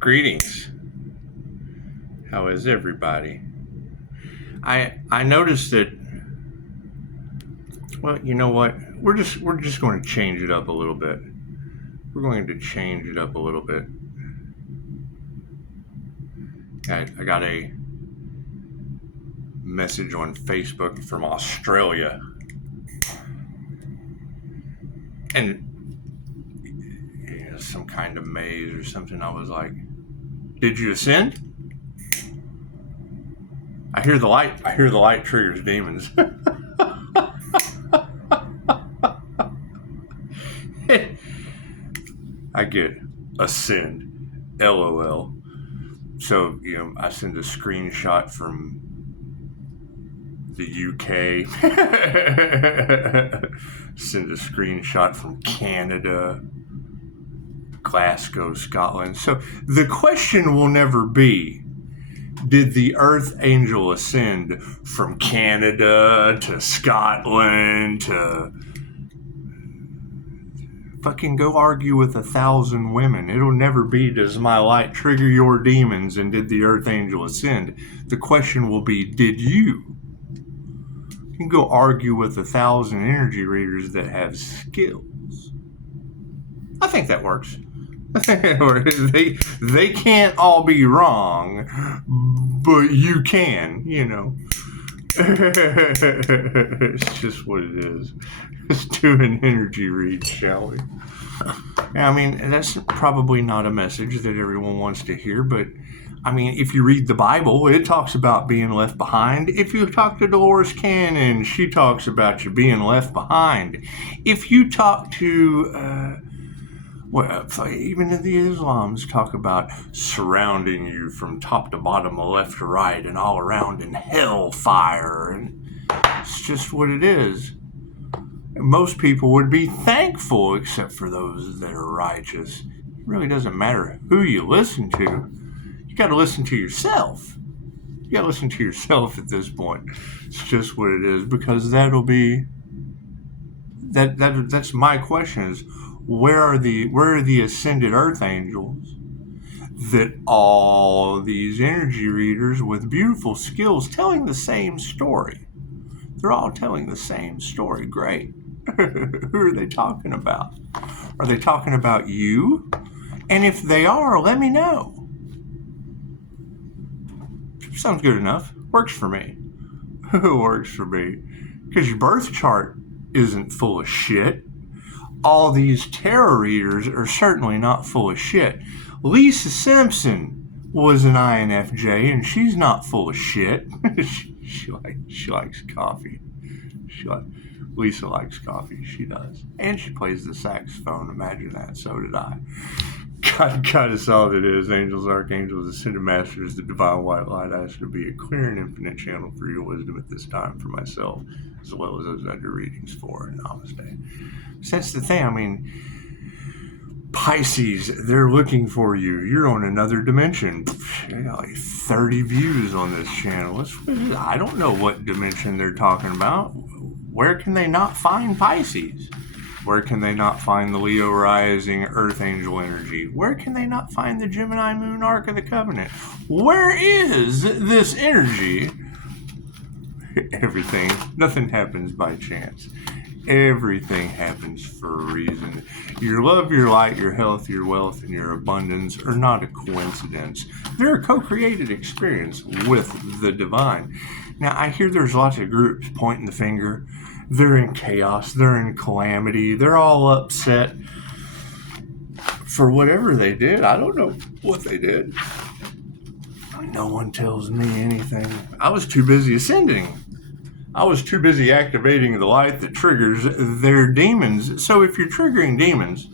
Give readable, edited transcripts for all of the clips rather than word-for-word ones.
Greetings. How is everybody? I noticed that. Well, you know what? We're just going to change it up a little bit. We're going to change it up a little bit. I got a message on Facebook from Australia, and some kind of maze or something. I was like, "Did you ascend?" I hear the light. I hear the light triggers demons. I get ascend, LOL. So, I send a screenshot from the UK, send a screenshot from Canada, Glasgow, Scotland. So the question will never be, did the Earth Angel ascend from Canada to Scotland to... Fucking go argue with 1,000 women. It'll never be, does my light trigger your demons and did the Earth Angel ascend? The question will be, did you? You can go argue with 1,000 energy readers that have skills. I think that works. They can't all be wrong, but you can, It's just what it is. Let's do an energy read, shall we? I mean, that's probably not a message that everyone wants to hear, but I mean, if you read the Bible, it talks about being left behind. If you talk to Dolores Cannon, she talks about you being left behind. If you talk to, even the Islams talk about surrounding you from top to bottom, left to right, and all around in hellfire. And it's just what it is. Most people would be thankful, except for those that are righteous. It really doesn't matter who you listen to. You got to listen to yourself. You got to listen to yourself at this point. It's just what it is, because that'll be that's my question: is where are the ascended earth angels that all these energy readers with beautiful skills telling the same story? They're all telling the same story. Great. Who are they talking about? Are they talking about you? And if they are, let me know. Sounds good enough. Works for me. Works for me. Because your birth chart isn't full of shit. All these tarot readers are certainly not full of shit. Lisa Simpson was an INFJ, and she's not full of shit. she likes coffee. Lisa likes coffee. She does. And she plays the saxophone. Imagine that. So did I. God is all that is. Angels, archangels, ascended masters, the divine white light. I ask to be a clear and infinite channel for your wisdom at this time for myself, as well as those under readings for Namaste. So that's the thing. I mean, Pisces, they're looking for you. You're on another dimension. I got like 30 views on this channel. I don't know what dimension they're talking about. Where can they not find Pisces? Where can they not find the Leo rising Earth Angel energy? Where can they not find the Gemini Moon Ark of the Covenant? Where is this energy? Everything. Nothing happens by chance. Everything happens for a reason. Your love, your light, your health, your wealth, and your abundance are not a coincidence. They're a co-created experience with the divine. Now, I hear there's lots of groups pointing the finger. They're in chaos. They're in calamity. They're all upset for whatever they did. I don't know what they did. No one tells me anything. I was too busy ascending. I was too busy activating the light that triggers their demons. So if you're triggering demons,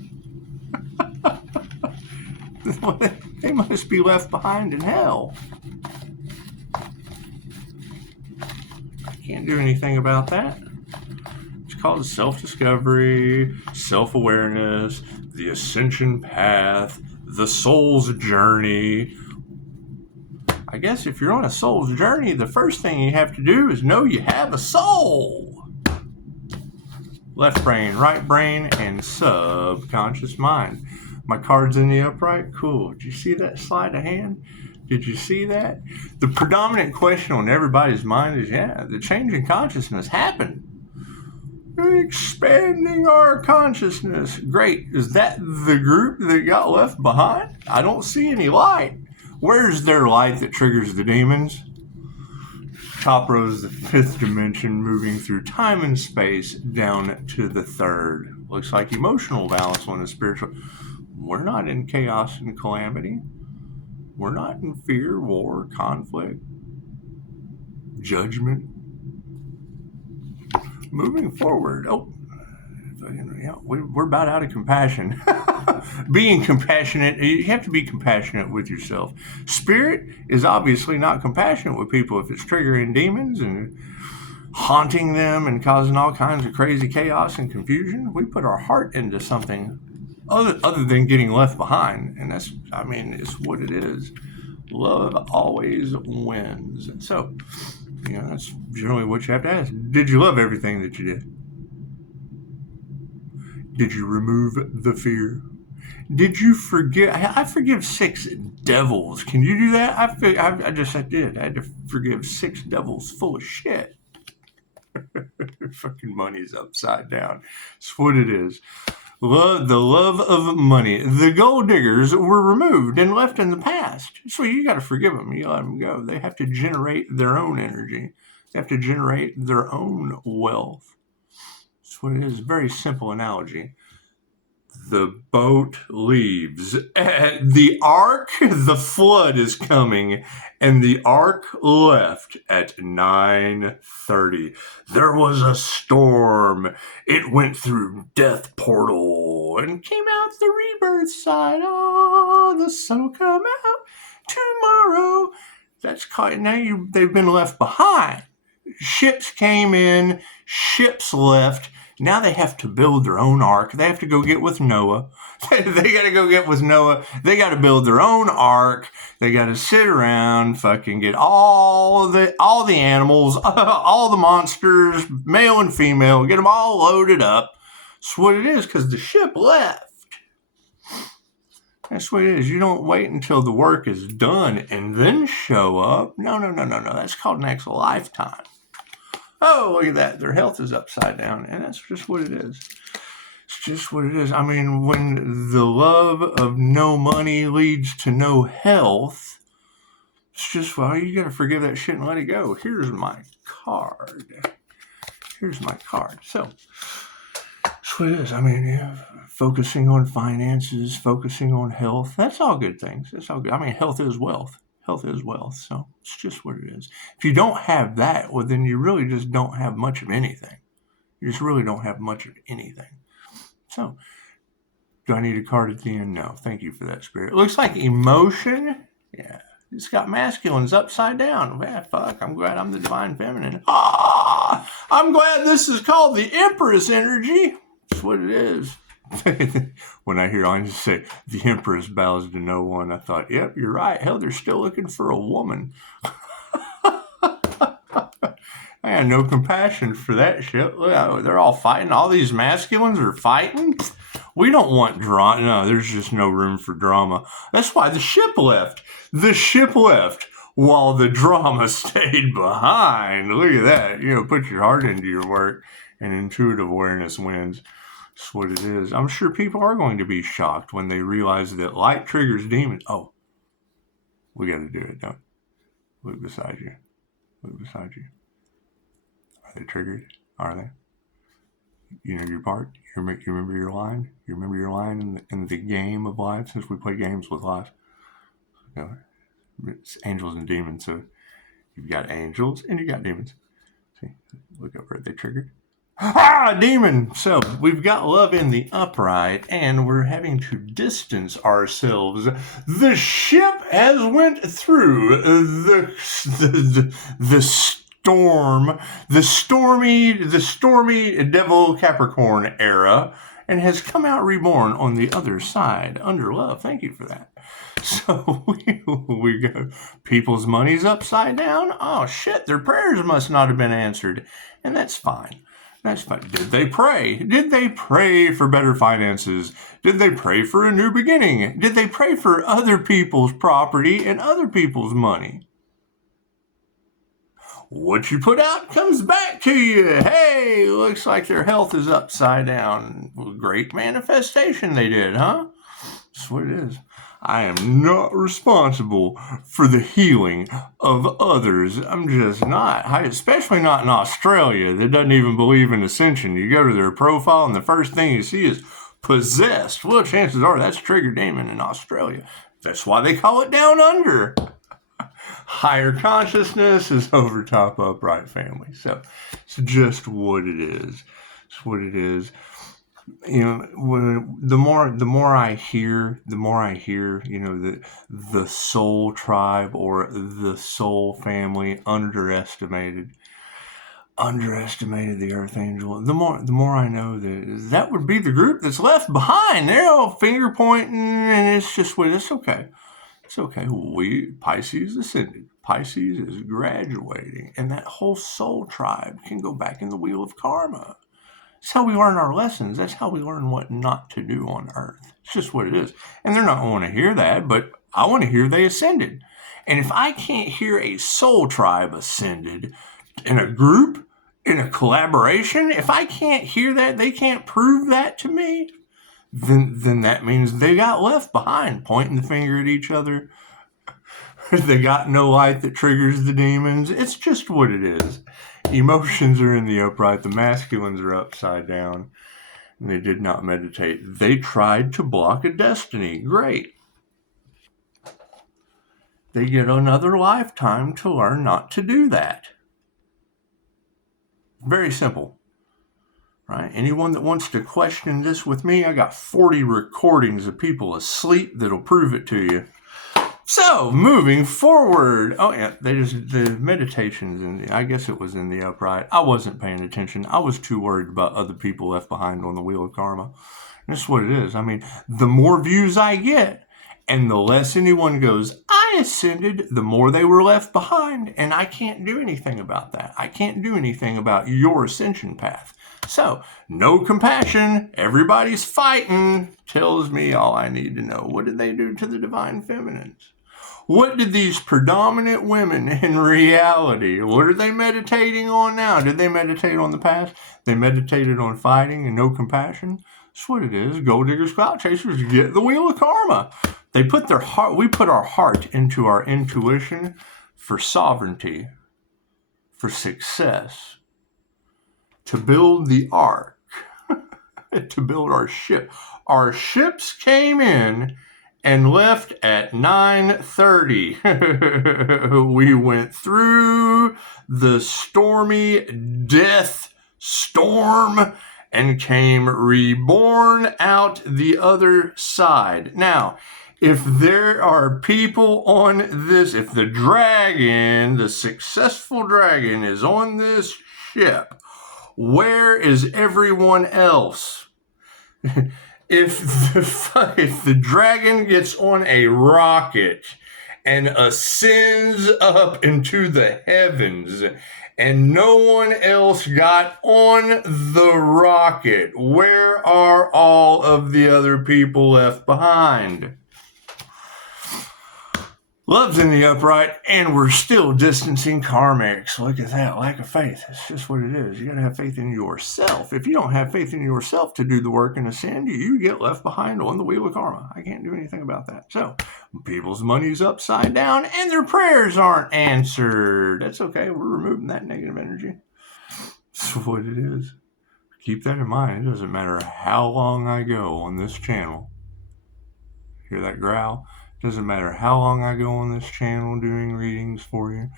they must be left behind in hell. I can't do anything about that. It's called self-discovery, self-awareness, the ascension path, the soul's journey. I guess if you're on a soul's journey, the first thing you have to do is know you have a soul. Left brain, right brain, and subconscious mind. My card's in the upright. Cool. Did you see that sleight of hand? Did you see that? The predominant question on everybody's mind is, the change in consciousness happened. Expanding our consciousness. Great. Is that the group that got left behind? I don't see any light. Where's their light that triggers the demons? Top row is the fifth dimension, moving through time and space down to the third. Looks like emotional balance on the spiritual. We're not in chaos and calamity. We're not in fear, war, conflict, judgment. Moving forward. We're about out of compassion. Being compassionate, you have to be compassionate with yourself. Spirit is obviously not compassionate with people if it's triggering demons and haunting them and causing all kinds of crazy chaos and confusion. We put our heart into something other than getting left behind. And it's what it is. Love always wins. And so, that's generally what you have to ask. Did you love everything that you did? Did you remove the fear? Did you forgive? I forgive 6 devils. Can you do that? I did. I had to forgive 6 devils full of shit. Fucking money's upside down. That's what it is. The love of money. The gold diggers were removed and left in the past. So you got to forgive them. You let them go. They have to generate their own energy. They have to generate their own wealth. That's what it is. Very simple analogy. The boat leaves. The ark, the flood is coming, and the ark left at 9:30. There was a storm. It went through death portal and came out the rebirth side. Oh, the sun will come out tomorrow. That's caught. Now they've been left behind. Ships came in, ships left. Now they have to build their own ark. They have to go get with Noah. They got to go get with Noah. They got to build their own ark. They got to sit around, fucking get all the animals, all the monsters, male and female, get them all loaded up. That's what it is, because the ship left. That's what it is. You don't wait until the work is done and then show up. No. That's called next lifetime. Oh, look at that. Their health is upside down. And that's just what it is. It's just what it is. I mean, when the love of no money leads to no health, it's just, you got to forgive that shit and let it go. Here's my card. So, that's what it is. I mean, focusing on finances, focusing on health, that's all good things. That's all good. I mean, health is wealth. Health is wealth, so it's just what it is. If you don't have that, well, then you really just don't have much of anything. You just really don't have much of anything. So, do I need a card at the end? No. Thank you for that, Spirit. It looks like emotion. Yeah. It's got masculines upside down. Man, fuck. I'm glad I'm the divine feminine. I'm glad this is called the Empress energy. That's what it is. When I hear Angels say, the Empress bows to no one, I thought, yep, you're right. Hell, they're still looking for a woman. I had no compassion for that shit. Look, they're all fighting. All these masculines are fighting. We don't want drama. No, there's just no room for drama. That's why the ship left. The ship left while the drama stayed behind. Look at that. Put your heart into your work, and intuitive awareness wins. That's what it is. I'm sure people are going to be shocked when they realize that light triggers demons. Oh, we got to do it. Don't look beside you. Look beside you. Are they triggered? Are they? You know your part. You remember your line. You remember your line in the game of life. Since we play games with life, it's angels and demons. So you've got angels and you got demons. See, look over. Are they triggered? Demon! So, we've got love in the upright, and we're having to distance ourselves. The ship has went through the storm, the stormy Devil Capricorn era, and has come out reborn on the other side, under love. Thank you for that. So, we go, people's money's upside down. Oh, shit, their prayers must not have been answered, and that's fine. That's fine. Did they pray? Did they pray for better finances? Did they pray for a new beginning? Did they pray for other people's property and other people's money? What you put out comes back to you. Hey, looks like their health is upside down. Well, great manifestation they did, huh? That's what it is. I am not responsible for the healing of others. I'm just not. Especially not in Australia that doesn't even believe in ascension. You go to their profile and the first thing you see is possessed. Well, chances are that's trigger demon in Australia. That's why they call it down under. Higher consciousness is over top upright family. So it's just what it is. It's what it is. You know, the more I hear, you know, the soul tribe or the soul family underestimated the earth angel. The more I know that would be the group that's left behind. They're all finger pointing, and it's just what it's okay. It's okay. Pisces ascended. Pisces is graduating, and that whole soul tribe can go back in the wheel of karma. That's how we learn our lessons. That's how we learn what not to do on earth. It's just what it is. And they're not going to hear that, but I want to hear they ascended. And if I can't hear a soul tribe ascended in a group, in a collaboration, if I can't hear that, they can't prove that to me, then that means they got left behind, pointing the finger at each other. They got no light that triggers the demons. It's just what it is. Emotions are in the upright. The masculines are upside down. And they did not meditate. They tried to block a destiny. Great. They get another lifetime to learn not to do that. Very simple. Right? Anyone that wants to question this with me, I got 40 recordings of people asleep that'll prove it to you. So, moving forward. Oh, yeah, the meditations, I guess it was in the upright. I wasn't paying attention. I was too worried about other people left behind on the wheel of karma. That's what it is. I mean, the more views I get, and the less anyone goes, I ascended, the more they were left behind. And I can't do anything about that. I can't do anything about your ascension path. So, no compassion, everybody's fighting, tells me all I need to know. What did they do to the divine feminines? What did these predominant women in reality, what are they meditating on now? Did they meditate on the past? They meditated on fighting and no compassion? That's what it is. Gold diggers, clout chasers, get the wheel of karma. They put their heart, we put our heart into our intuition for sovereignty, for success, to build the ark, to build our ship. Our ships came in and left at 9:30. We went through the stormy death storm and came reborn out the other side. Now, if there are people on this, if the dragon, the successful dragon, is on this ship, where is everyone else? If the dragon gets on a rocket and ascends up into the heavens and no one else got on the rocket, where are all of the other people left behind? Love's in the upright, and we're still distancing karmics. Look at that, lack of faith. It's just what it is. You got to have faith in yourself. If you don't have faith in yourself to do the work and ascend, you get left behind on the wheel of karma. I can't do anything about that. So, people's money's upside down, and their prayers aren't answered. That's okay. We're removing that negative energy. That's what it is. Keep that in mind. It doesn't matter how long I go on this channel. Hear that growl? Doesn't matter how long I go on this channel doing readings for you.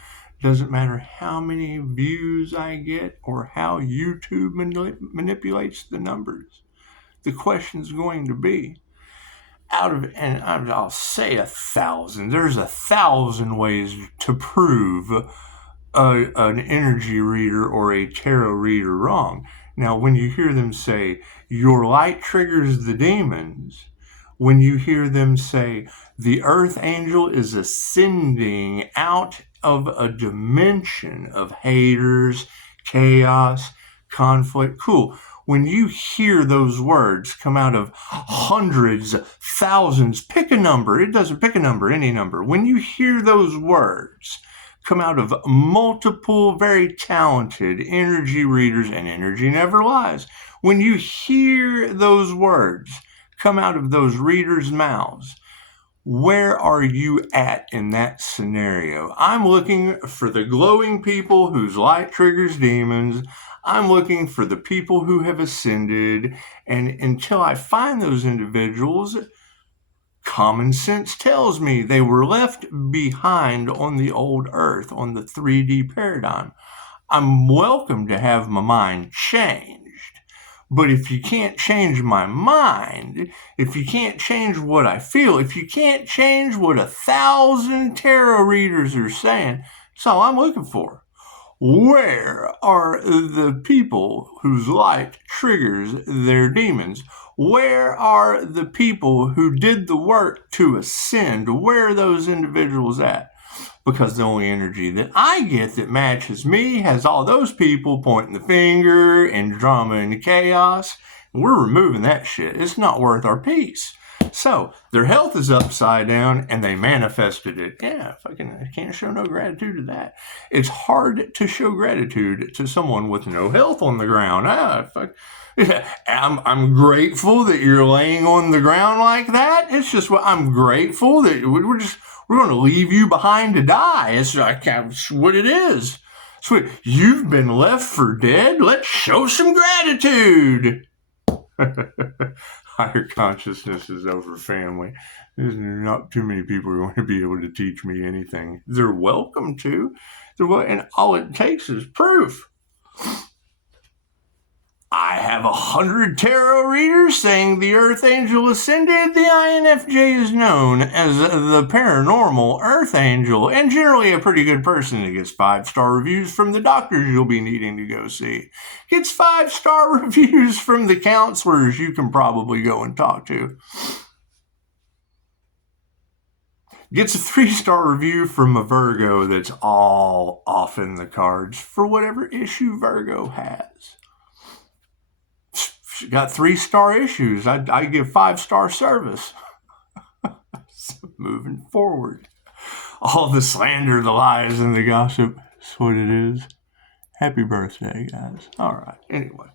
Doesn't matter how many views I get or how YouTube manipulates the numbers. The question's going to be, and I'll say 1,000. There's 1,000 ways to prove an energy reader or a tarot reader wrong. Now, when you hear them say, your light triggers the demons, when you hear them say, the earth angel is ascending out of a dimension of haters, chaos, conflict. Cool. When you hear those words come out of hundreds, thousands, pick a number. It doesn't pick a number, any number. When you hear those words come out of multiple, very talented energy readers, and energy never lies. When you hear those words come out of those readers' mouths, where are you at in that scenario? I'm looking for the glowing people whose light triggers demons. I'm looking for the people who have ascended. And until I find those individuals, common sense tells me they were left behind on the old earth, on the 3D paradigm. I'm welcome to have my mind changed. But if you can't change my mind, if you can't change what I feel, if you can't change what 1,000 tarot readers are saying, that's all I'm looking for. Where are the people whose light triggers their demons? Where are the people who did the work to ascend? Where are those individuals at? Because the only energy that I get that matches me has all those people pointing the finger and drama and chaos. We're removing that shit. It's not worth our peace. So their health is upside down and they manifested it. Yeah, I can't show no gratitude to that. It's hard to show gratitude to someone with no health on the ground. I'm grateful that you're laying on the ground like that. It's just I'm grateful that we're going to leave you behind to die. It's what it is. Sweet. You've been left for dead. Let's show some gratitude. Higher consciousness is over, family. There's not too many people who are going to be able to teach me anything. They're welcome to. And all it takes is proof. I have 100 tarot readers saying the Earth Angel ascended. The INFJ is known as the paranormal Earth Angel, and generally a pretty good person that gets 5-star reviews from the doctors you'll be needing to go see. Gets 5-star reviews from the counselors you can probably go and talk to. Gets a 3-star review from a Virgo that's all off in the cards for whatever issue Virgo has. Got 3-star issues. I give 5-star service. So moving forward. All the slander, the lies, and the gossip. That's what it is. Happy birthday, guys. All right. Anyway.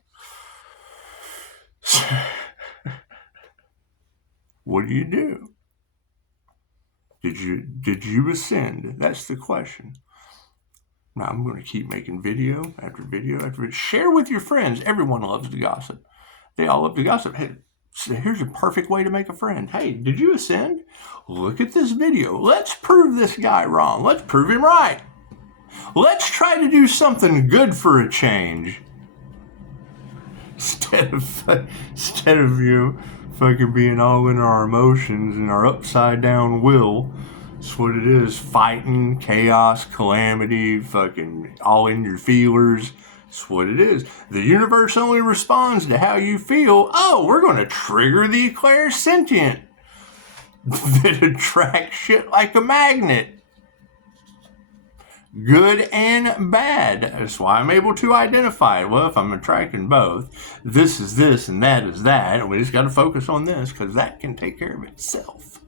What do you do? Did you ascend? That's the question. Now I'm going to keep making video after video after video. Share with your friends. Everyone loves to gossip. They all love to gossip. Hey, so here's a perfect way to make a friend. Hey, did you ascend? Look at this video. Let's prove this guy wrong. Let's prove him right. Let's try to do something good for a change. Instead of you fucking being all in our emotions and our upside down will. That's what it is. Fighting, chaos, calamity, fucking all in your feelers. That's what it is. The universe only responds to how you feel. Oh, we're going to trigger the clairsentient that attracts shit like a magnet. Good and bad. That's why I'm able to identify it. Well, if I'm attracting both, this is this and that is that. And we just got to focus on this because that can take care of itself.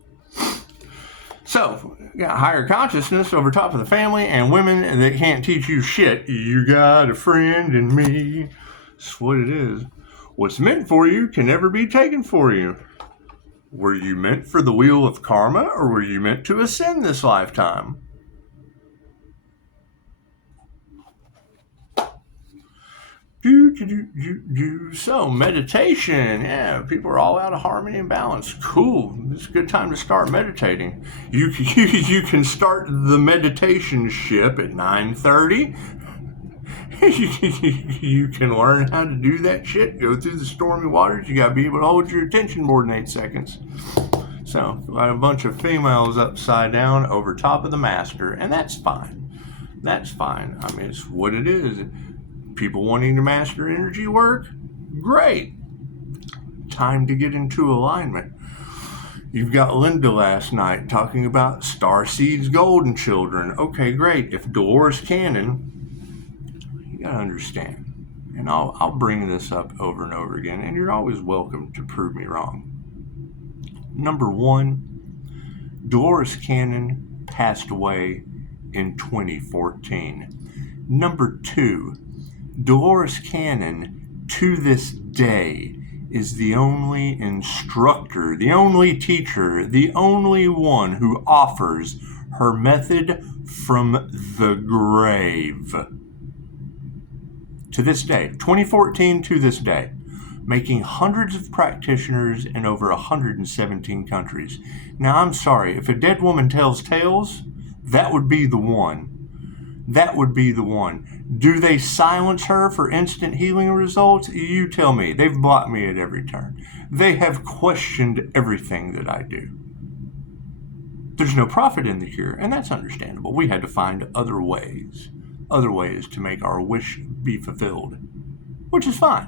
So, you got higher consciousness over top of the family and women that can't teach you shit. You got a friend in me. That's what it is. What's meant for you can never be taken for you. Were you meant for the wheel of karma or were you meant to ascend this lifetime? So, meditation. Yeah, people are all out of harmony and balance. Cool. It's a good time to start meditating. You can start the meditation ship at 9:30. You can learn how to do that shit. Go through the stormy waters. You got to be able to hold your attention more than 8 seconds. So, got a bunch of females upside down over top of the master, and that's fine. That's fine. I mean, it's what it is. People wanting to master energy work? Great. Time to get into alignment. You've got Linda last night talking about Starseed's golden children. Okay, great. If Dolores Cannon, you gotta understand, and I'll bring this up over and over again, and you're always welcome to prove me wrong. Number one, Dolores Cannon passed away in 2014. Number two, Dolores Cannon, to this day, is the only instructor, the only teacher, the only one who offers her method from the grave. To this day, 2014 to this day, making hundreds of practitioners in over 117 countries. Now, I'm sorry, if a dead woman tells tales, that would be the one. That would be the one. Do they silence her for instant healing results? You tell me. They've blocked me at every turn. They have questioned everything that I do. There's no profit in the cure, and that's understandable. We had to find other ways to make our wish be fulfilled, which is fine.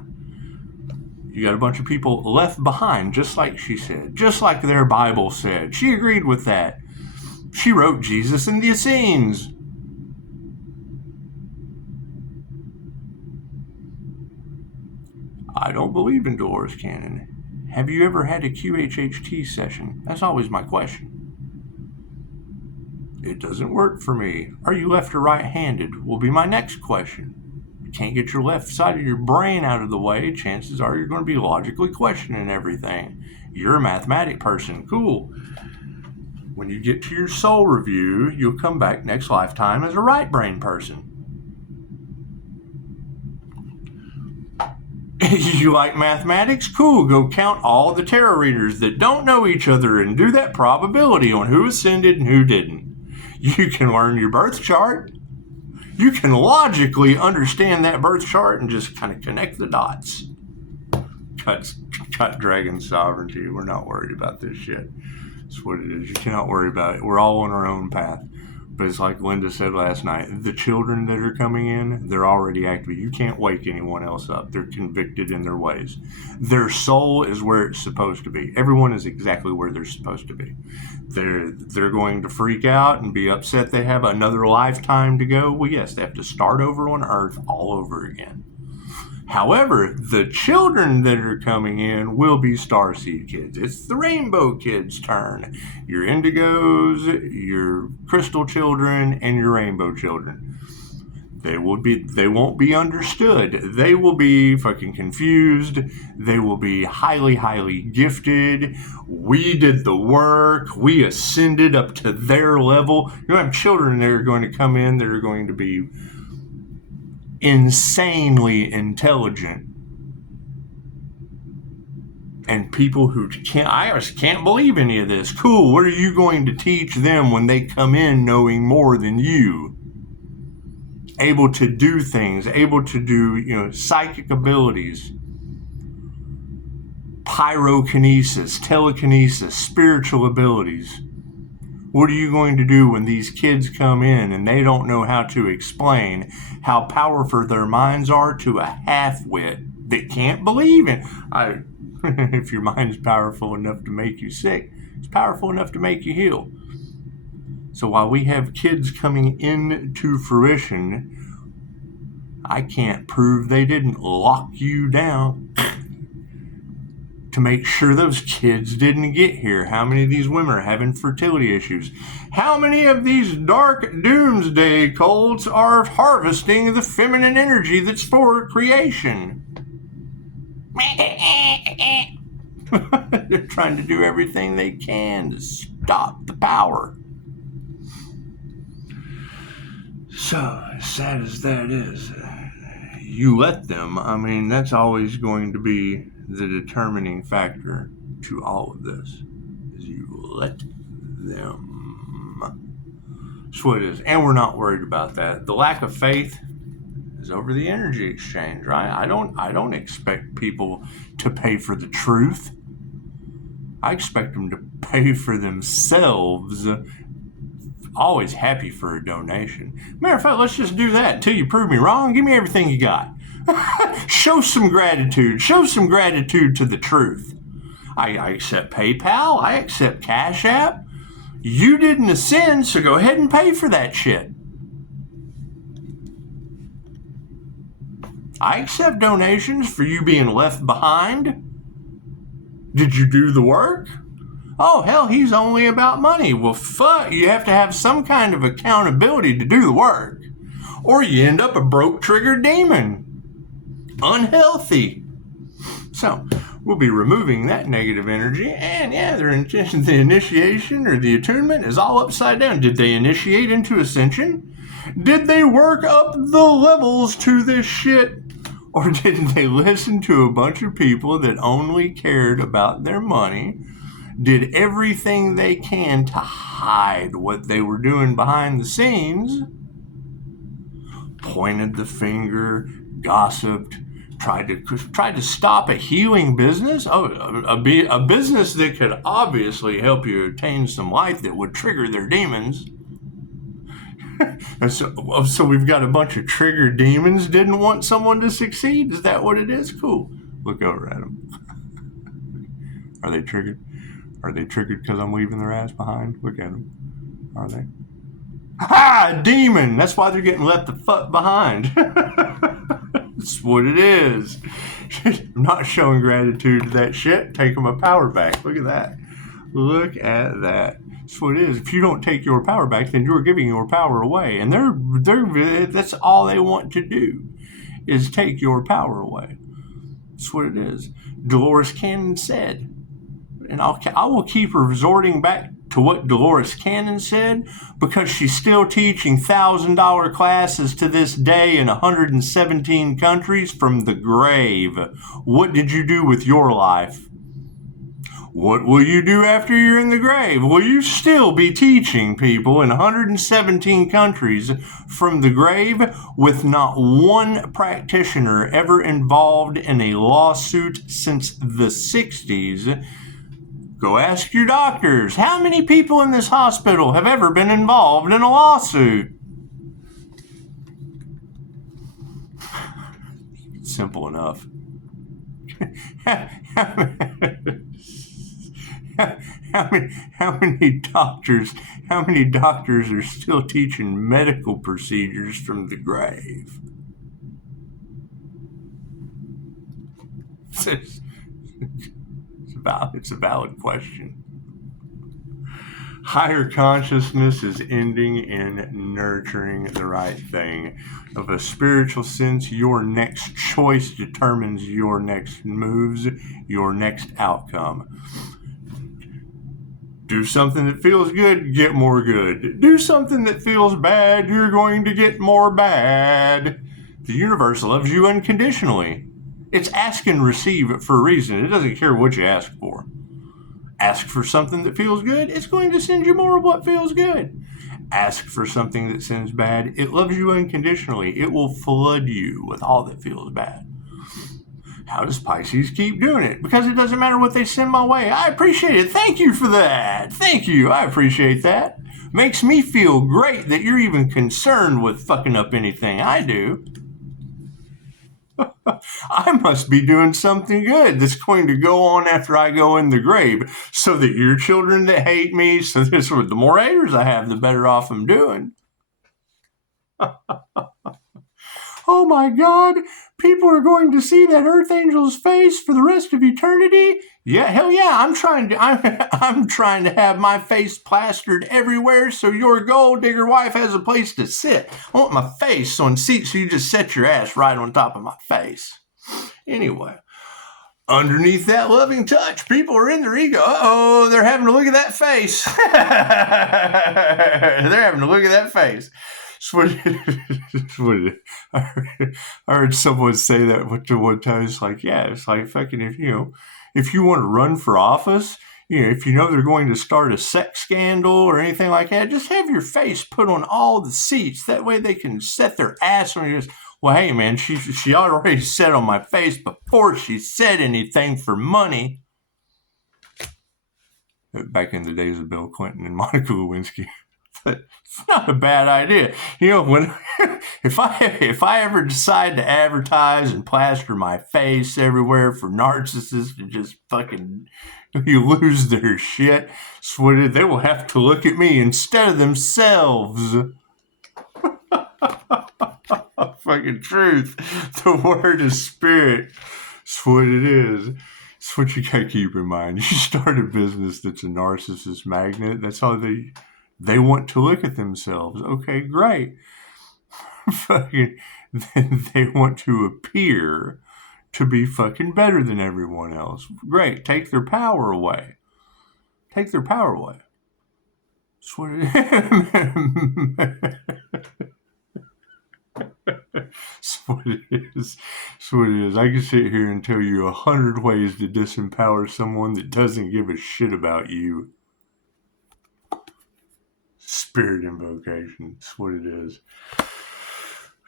You got a bunch of people left behind, just like she said, just like their Bible said. She agreed with that. She wrote Jesus and the Essenes. I don't believe in Dolores Cannon. Have you ever had a QHHT session? That's always my question. It doesn't work for me. Are you left or right-handed? Will be my next question. You can't get your left side of your brain out of the way. Chances are you're going to be logically questioning everything. You're a mathematic person. Cool. When you get to your soul review, you'll come back next lifetime as a right brain person. You like mathematics? Cool. Go count all the tarot readers that don't know each other and do that probability on who ascended and who didn't. You can learn your birth chart. You can logically understand that birth chart and just kind of connect the dots. Cut dragon sovereignty. We're not worried about this shit. That's what it is. You cannot worry about it. We're all on our own path. But it's like Linda said last night, the children that are coming in, they're already active. You can't wake anyone else up. They're convicted in their ways. Their soul is where it's supposed to be. Everyone is exactly where they're supposed to be. They're going to freak out and be upset they have another lifetime to go. Well, yes, they have to start over on Earth all over again. However, the children that are coming in will be starseed kids. It's the rainbow kids' turn. Your indigos, your crystal children, and your rainbow children. They won't be understood. They will be fucking confused. They will be highly, highly gifted. We did the work. We ascended up to their level. You have children that are going to come in that are going to be insanely intelligent, and people who I just can't believe any of this. Cool. What are you going to teach them when they come in knowing more than you? Able to do things, able to do, psychic abilities, pyrokinesis, telekinesis, spiritual abilities. What are you going to do when these kids come in and they don't know how to explain how powerful their minds are to a half-wit that can't believe in? If your mind's powerful enough to make you sick, it's powerful enough to make you heal. So while we have kids coming into fruition, I can't prove they didn't lock you down to make sure those kids didn't get here. How many of these women are having fertility issues? How many of these dark doomsday cults are harvesting the feminine energy that's for creation? They're trying to do everything they can to stop the power. So, as sad as that is, you let them. I mean, that's always going to be the determining factor to all of this, is you let them. That's what it is. And we're not worried about that. The lack of faith is over the energy exchange, right? I don't expect people to pay for the truth. I expect them to pay for themselves. Always happy for a donation. Matter of fact, let's just do that until you prove me wrong. Give me everything you got. Show some gratitude. Show some gratitude to the truth. I accept PayPal. I accept Cash App. You didn't ascend, so go ahead and pay for that shit. I accept donations for you being left behind. Did you do the work? Oh, hell, he's only about money. Well, fuck, you have to have some kind of accountability to do the work. Or you end up a broke triggered demon. Unhealthy. So, we'll be removing that negative energy, and yeah, the initiation or the attunement is all upside down. Did they initiate into ascension? Did they work up the levels to this shit? Or did they listen to a bunch of people that only cared about their money, did everything they can to hide what they were doing behind the scenes, pointed the finger, gossiped, tried to stop a healing business, a business that could obviously help you attain some light that would trigger their demons. And so we've got a bunch of triggered demons didn't want someone to succeed? Is that what it is? Cool. Look over at them. Are they triggered? Are they triggered because I'm leaving their ass behind? Look at them. Are they? Ha! Demon! That's why they're getting left the fuck behind. That's what it is. I'm not showing gratitude to that shit. Taking my power back. Look at that. Look at that. That's what it is. If you don't take your power back, then you're giving your power away. And that's all they want to do, is take your power away. That's what it is. Dolores Cannon said, and I will keep resorting back to what Dolores Cannon said, because she's still teaching $1,000 classes to this day in 117 countries from the grave. What did you do with your life? What will you do after you're in the grave? Will you still be teaching people in 117 countries from the grave with not one practitioner ever involved in a lawsuit since the 60s? Go ask your doctors. How many people in this hospital have ever been involved in a lawsuit? Simple enough. How many doctors are still teaching medical procedures from the grave? It's a valid question. Higher consciousness is ending in nurturing the right thing. Of a spiritual sense, your next choice determines your next moves, your next outcome. Do something that feels good, get more good. Do something that feels bad, you're going to get more bad. The universe loves you unconditionally. It's ask and receive for a reason. It doesn't care what you ask for. Ask for something that feels good, it's going to send you more of what feels good. Ask for something that sends bad, it loves you unconditionally. It will flood you with all that feels bad. How does Pisces keep doing it? Because it doesn't matter what they send my way. I appreciate it. Thank you for that. Thank you. I appreciate that. Makes me feel great that you're even concerned with fucking up anything I do. I must be doing something good that's going to go on after I go in the grave, so that your children that hate me, so this, the more haters I have, the better off I'm doing. Oh my God, people are going to see that Earth Angel's face for the rest of eternity? Yeah, hell yeah, I'm trying to have my face plastered everywhere so your gold digger wife has a place to sit. I want my face on seats so you just set your ass right on top of my face. Anyway, underneath that loving touch, people are in their ego. Uh-oh, they're having to look at that face. They're having to look at that face. I heard someone say that to one time. It's like, yeah, it's like fucking if you want to run for office, if you know they're going to start a sex scandal or anything like that, just have your face put on all the seats. That way they can set their ass on you. Well, hey man, she already said on my face before she said anything for money. Back in the days of Bill Clinton and Monica Lewinsky. It's not a bad idea. When if I ever decide to advertise and plaster my face everywhere for narcissists to just fucking lose their shit, they will have to look at me instead of themselves. fucking truth. The word is spirit. It's what it is. It's what you gotta keep in mind. You start a business that's a narcissist magnet. That's how they want to look at themselves. Okay, great. Fucking, they want to appear to be fucking better than everyone else. Great. Take their power away. Take their power away. That's what it is. That's what it is. That's what it is. I can sit here and tell you 100 ways to disempower someone that doesn't give a shit about you. Spirit invocation. That's what it is.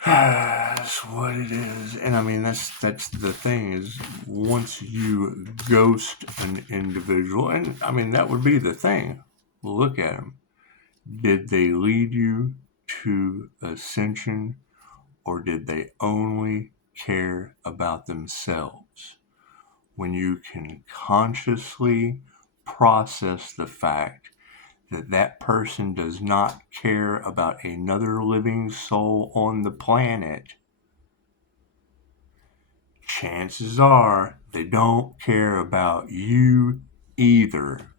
That's what it is. And I mean, that's the thing is, once you ghost an individual, and I mean, that would be the thing. Look at them. Did they lead you to ascension, or did they only care about themselves? When you can consciously process the fact that that person does not care about another living soul on the planet, chances are they don't care about you either.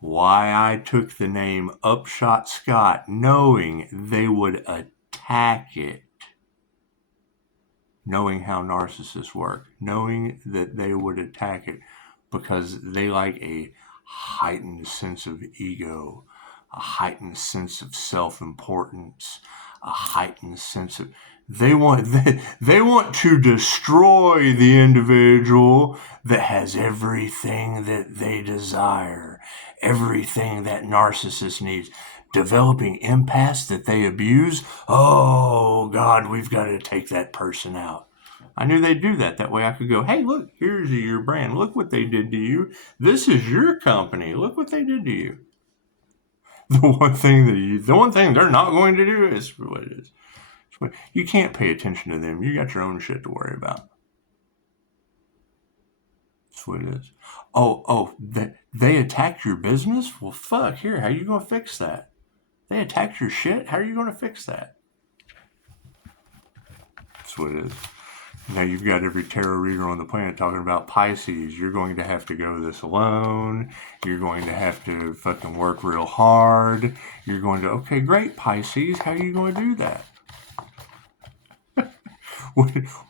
Why I took the name Upshotscott, knowing they would attack it. Knowing how narcissists work. Knowing that they would attack it because they like a heightened sense of ego, a heightened sense of self-importance, a heightened sense of they want to destroy the individual that has everything that they desire, everything that narcissist needs. Developing empaths that they abuse. Oh God, we've got to take that person out. I knew they'd do that. That way I could go, hey, look, here's your brand. Look what they did to you. This is your company. Look what they did to you. The one thing they're not going to do is what it is. You can't pay attention to them. You got your own shit to worry about. That's what it is. They attacked your business? Well, fuck, here, how you going to fix that? They attacked your shit? How are you going to fix that? That's what it is. Now you've got every tarot reader on the planet talking about Pisces. You're going to have to go this alone. You're going to have to fucking work real hard. You're going to, okay, great, Pisces. How are you going to do that?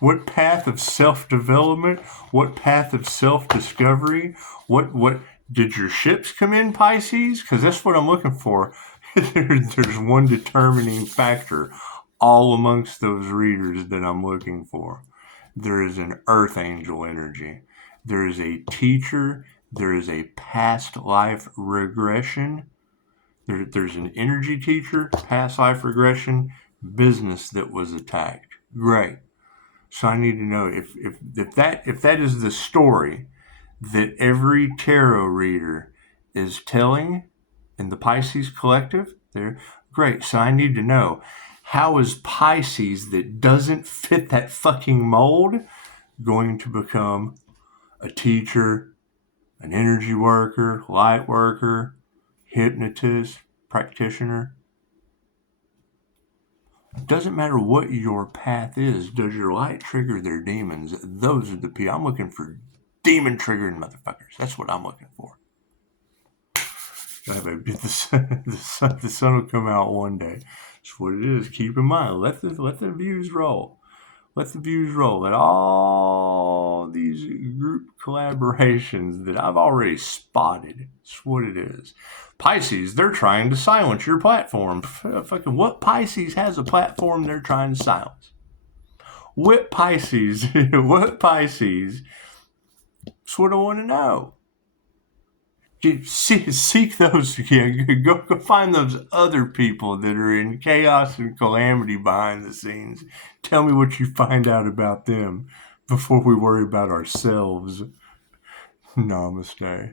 What path of self-development? What path of self-discovery? What did your ships come in, Pisces? Because that's what I'm looking for. There's one determining factor all amongst those readers that I'm looking for. There is an earth angel energy. There is a teacher. There is a past life regression. There's an energy teacher, past life regression, business that was attacked. Great. So I need to know if that is the story that every tarot reader is telling in the Pisces collective, they're great. So I need to know, how is Pisces that doesn't fit that fucking mold going to become a teacher, an energy worker, light worker, hypnotist, practitioner? It doesn't matter what your path is. Does your light trigger their demons? Those are the people. I'm looking for demon triggering motherfuckers. That's what I'm looking for. The sun will come out one day. That's what it is. Keep in mind. Let the views roll. Let the views roll. Let all these group collaborations that I've already spotted. That's what it is. Pisces, they're trying to silence your platform. Fucking what Pisces has a platform they're trying to silence? What Pisces? What Pisces? That's what I want to know. Seek those, go find those other people that are in chaos and calamity behind the scenes. Tell me what you find out about them before we worry about ourselves. Namaste.